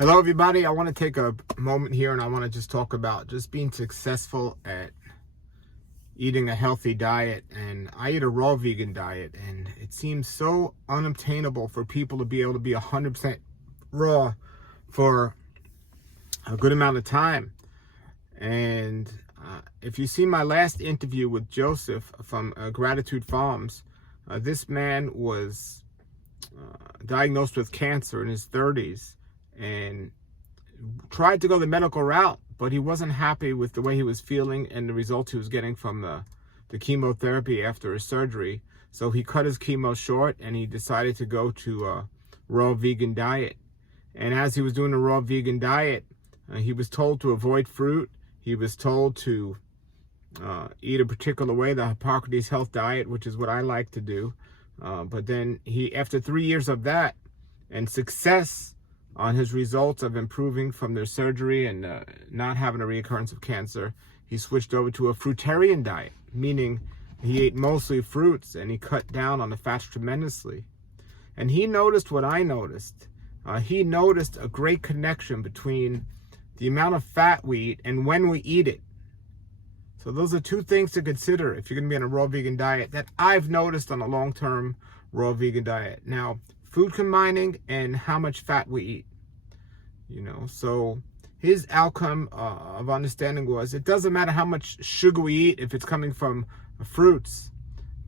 Hello, everybody. I want to take a moment here and I want to just talk about just being successful at eating a healthy diet. And I eat a raw vegan diet, and it seems so unobtainable for people to be able to be 100% raw for a good amount of time. And if you see my last interview with Joseph from Gratitude Farms, this man was diagnosed with cancer in his 30s and tried to go the medical route, but he wasn't happy with the way he was feeling and the results he was getting from the chemotherapy after his surgery. So he cut his chemo short and he decided to go to a raw vegan diet. And as he was doing a raw vegan diet, he was told to avoid fruit. He was told to eat a particular way, the Hippocrates Health Diet, which is what I like to do. But then he, after 3 years of that and success on his results of improving from their surgery and not having a reoccurrence of cancer, he switched over to a fruitarian diet, meaning he ate mostly fruits and he cut down on the fats tremendously. And he noticed what I noticed. He noticed a great connection between the amount of fat we eat and when we eat it. So those are two things to consider if you're going to be on a raw vegan diet that I've noticed on a long-term raw vegan diet. Now, food combining and how much fat we eat. So his outcome of understanding was it doesn't matter how much sugar we eat if it's coming from fruits,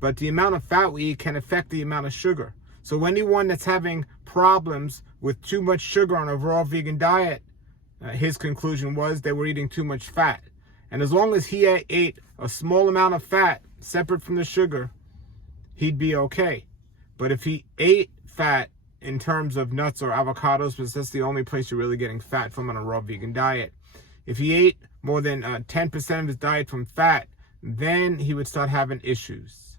but the amount of fat we eat can affect the amount of sugar. So anyone that's having problems with too much sugar on a raw vegan diet, his conclusion was they were eating too much fat. And as long as he ate a small amount of fat separate from the sugar, he'd be okay. But if he ate fat in terms of nuts or avocados, because that's the only place you're really getting fat from on a raw vegan diet, if he ate more than 10% of his diet from fat, then he would start having issues.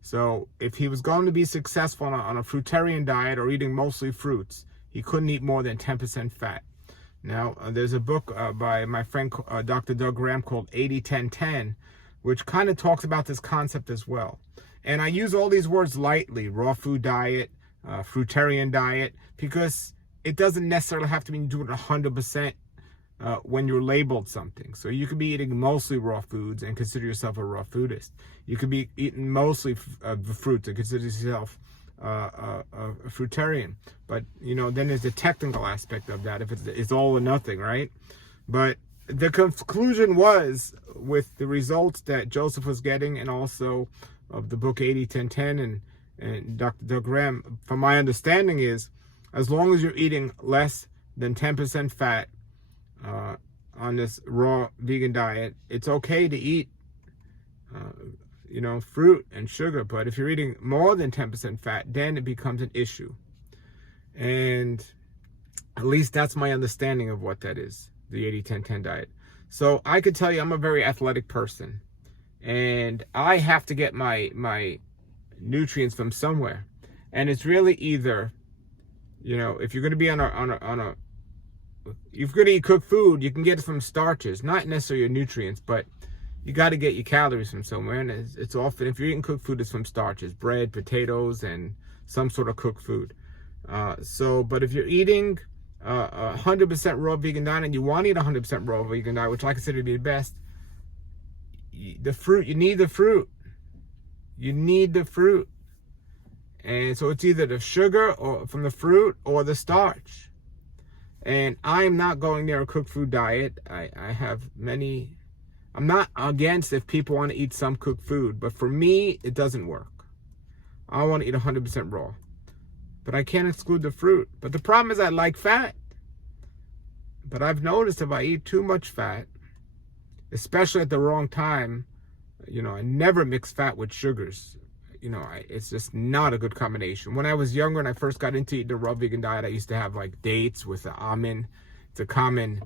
So if he was going to be successful on a fruitarian diet or eating mostly fruits, he couldn't eat more than 10% fat. Now, there's a book by my friend Dr. Doug Graham called 80-10-10, which kind of talks about this concept as well. And I use all these words lightly: raw food diet, fruitarian diet, because it doesn't necessarily have to mean doing it 100% when you're labeled something. So you could be eating mostly raw foods and consider yourself a raw foodist. You could be eating mostly fruits and consider yourself a fruitarian. But then there's the technical aspect of that, if it's all or nothing, right? But the conclusion was, with the results that Joseph was getting, and also of the book 80-10-10 and Dr. Doug Graham, from my understanding, is as long as you're eating less than 10% fat on this raw vegan diet, it's okay to eat fruit and sugar. But if you're eating more than 10% fat, then it becomes an issue. And at least that's my understanding of what that is, the 80-10-10 diet. So I could tell you I'm a very athletic person, and I have to get my nutrients from somewhere. And it's really either, if you're going to be if you're going to eat cooked food, you can get it from starches, not necessarily your nutrients, but you got to get your calories from somewhere. And it's often, if you're eating cooked food, it's from starches: bread, potatoes, and some sort of cooked food. But if you're eating 100% raw vegan diet, and you want to eat 100% raw vegan diet, which I consider to be the best, the fruit, you need the fruit. You need the fruit. And so it's either the sugar or from the fruit or the starch. And I'm not going near a cooked food diet. I'm not against if people want to eat some cooked food, but for me, it doesn't work. I want to eat 100% raw, but I can't exclude the fruit. But the problem is I like fat. But I've noticed if I eat too much fat, especially at the wrong time, I never mix fat with sugars. It's just not a good combination. When I was younger and I first got into eating the raw vegan diet, I used to have like dates with the almond. It's a common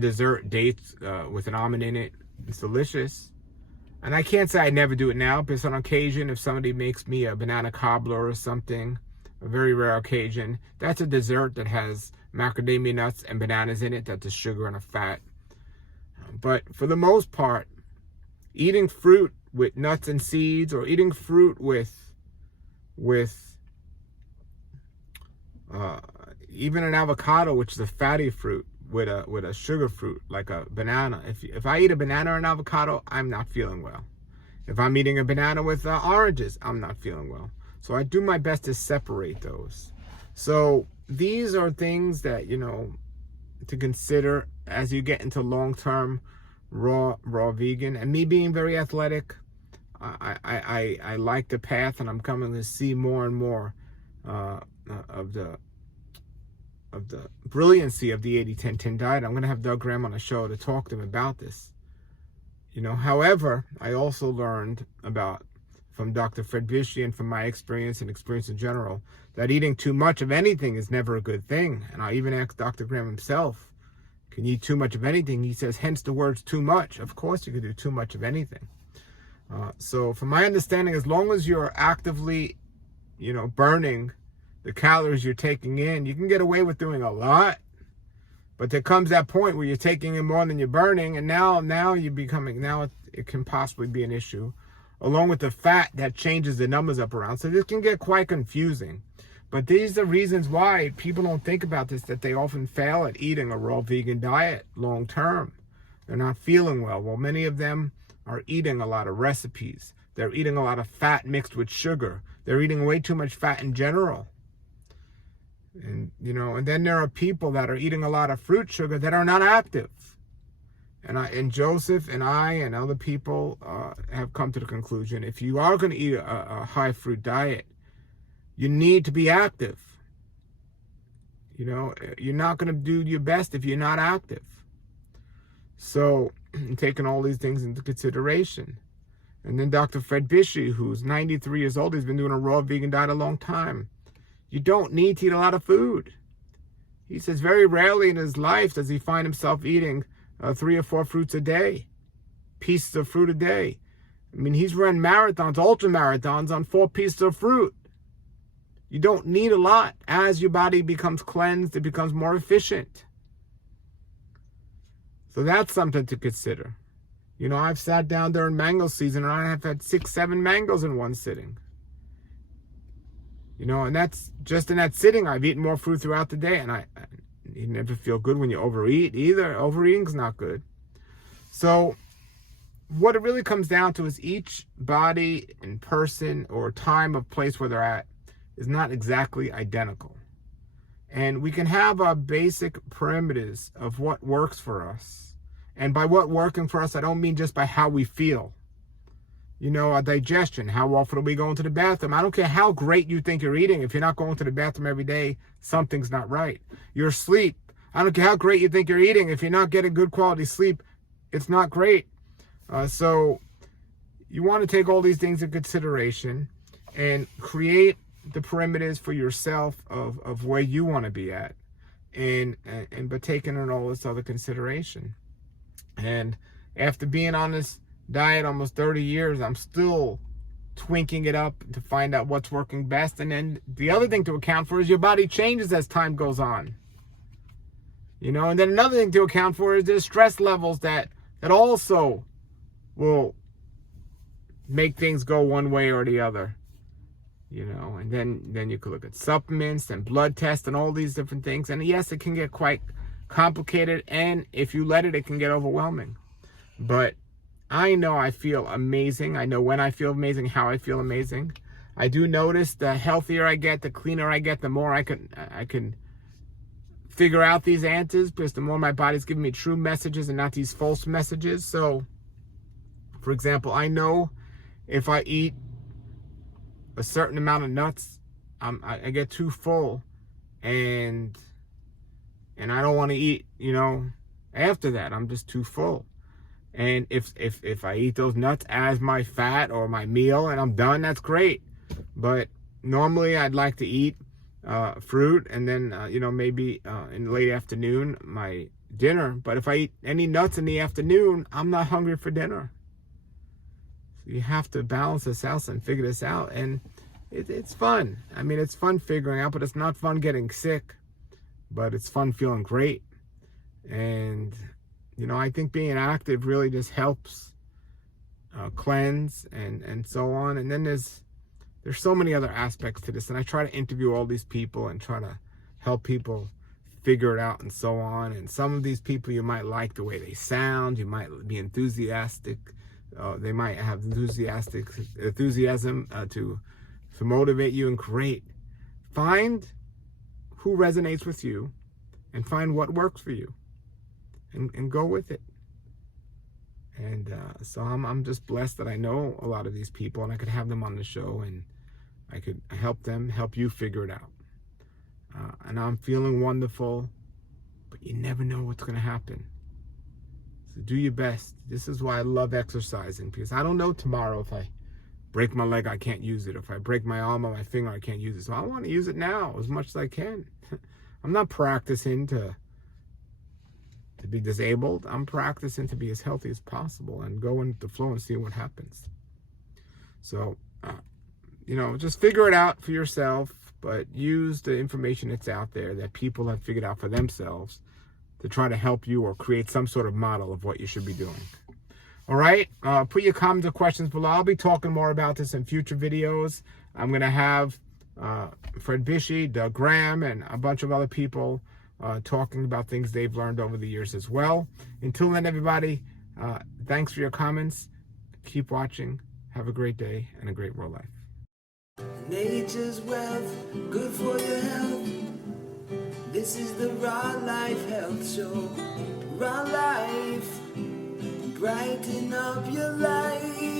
dessert, dates with an almond in it. It's delicious. And I can't say I never do it now, because on occasion, if somebody makes me a banana cobbler or something, a very rare occasion, that's a dessert that has macadamia nuts and bananas in it. That's a sugar and a fat. But for the most part, eating fruit with nuts and seeds, or eating fruit with even an avocado, which is a fatty fruit, with a sugar fruit like a banana. If I eat a banana or an avocado, I'm not feeling well. If I'm eating a banana with oranges, I'm not feeling well. So I do my best to separate those. So these are things that, to consider as you get into long-term raw vegan. And me being very athletic, I like the path, and I'm coming to see more and more of the brilliancy of the 80-10-10 diet. I'm going to have Doug Graham on the show to talk to him about this. However, I also learned from Dr. Fred Bishy and from my experience and experience in general, that eating too much of anything is never a good thing. And I even asked Dr. Graham himself, can you eat too much of anything? He says, hence the words too much. Of course you can do too much of anything. So from my understanding, as long as you're actively, burning the calories you're taking in, you can get away with doing a lot. But there comes that point where you're taking in more than you're burning, and now it can possibly be an issue, along with the fat that changes the numbers up around. So this can get quite confusing. But these are reasons why people don't think about this, that they often fail at eating a raw vegan diet long term. They're not feeling well. Well, many of them are eating a lot of recipes. They're eating a lot of fat mixed with sugar. They're eating way too much fat in general. And, and then there are people that are eating a lot of fruit sugar that are not active. And Joseph and I and other people have come to the conclusion, if you are going to eat a high fruit diet, you need to be active. You're not going to do your best if you're not active. So, taking all these things into consideration. And then Dr. Fred Bishy, who's 93 years old, he's been doing a raw vegan diet a long time. You don't need to eat a lot of food. He says very rarely in his life does he find himself eating 3 or 4 fruits a day, pieces of fruit a day. I mean, he's run marathons, ultra marathons on 4 pieces of fruit. You don't need a lot. As your body becomes cleansed, it becomes more efficient. So that's something to consider. I've sat down during mango season and I have had 6, 7 mangoes in one sitting. And that's just in that sitting. I've eaten more fruit throughout the day, and you never feel good when you overeat either. Overeating's not good. So what it really comes down to is each body and person or time of place where they're at is not exactly identical. And we can have our basic parameters of what works for us. And by what working for us, I don't mean just by how we feel. Our digestion, how often are we going to the bathroom? I don't care how great you think you're eating. If you're not going to the bathroom every day, something's not right. Your sleep, I don't care how great you think you're eating. If you're not getting good quality sleep, it's not great. So you want to take all these things in consideration and create the parameters for yourself of where you want to be at, but taking in all this other consideration. And after being on this diet almost 30 years, I'm still twinking it up to find out what's working best. And then the other thing to account for is your body changes as time goes on. And then another thing to account for is there's stress levels that also will make things go one way or the other. And then you could look at supplements and blood tests and all these different things. And yes, it can get quite complicated, and if you let it, it can get overwhelming. But I know I feel amazing. I know when I feel amazing, how I feel amazing. I do notice the healthier I get, the cleaner I get, the more I can figure out these answers, because the more my body's giving me true messages and not these false messages. So, for example, I know if I eat a certain amount of nuts, I get too full, and I don't want to eat, after that. I'm just too full. And if I eat those nuts as my fat or my meal and I'm done, that's great. But normally I'd like to eat fruit, and then, maybe in the late afternoon, my dinner. But if I eat any nuts in the afternoon, I'm not hungry for dinner. So you have to balance this out and figure this out. And it's fun. I mean, it's fun figuring out, but it's not fun getting sick. But it's fun feeling great. And, I think being active really just helps cleanse and so on. And then there's so many other aspects to this. And I try to interview all these people and try to help people figure it out and so on. And some of these people, you might like the way they sound. You might be enthusiastic. They might have enthusiasm to motivate you and create. Find who resonates with you and find what works for you and go with it. And so I'm just blessed that I know a lot of these people and I could have them on the show and I could help you figure it out. And I'm feeling wonderful, but you never know what's going to happen. So do your best. This is why I love exercising, because I don't know tomorrow if I break my leg, I can't use it. If I break my arm or my finger, I can't use it. So I want to use it now as much as I can. I'm not practicing to be disabled. I'm practicing to be as healthy as possible and go into the flow and see what happens. So, just figure it out for yourself, but use the information that's out there that people have figured out for themselves to try to help you or create some sort of model of what you should be doing. All right, put your comments or questions below. I'll be talking more about this in future videos. I'm going to have Fred Bishy, Doug Graham, and a bunch of other people talking about things they've learned over the years as well. Until then, everybody, thanks for your comments. Keep watching. Have a great day and a great world life. Nature's wealth, good for your health. This is the Raw Life Health Show. Raw Life, brighten up your life.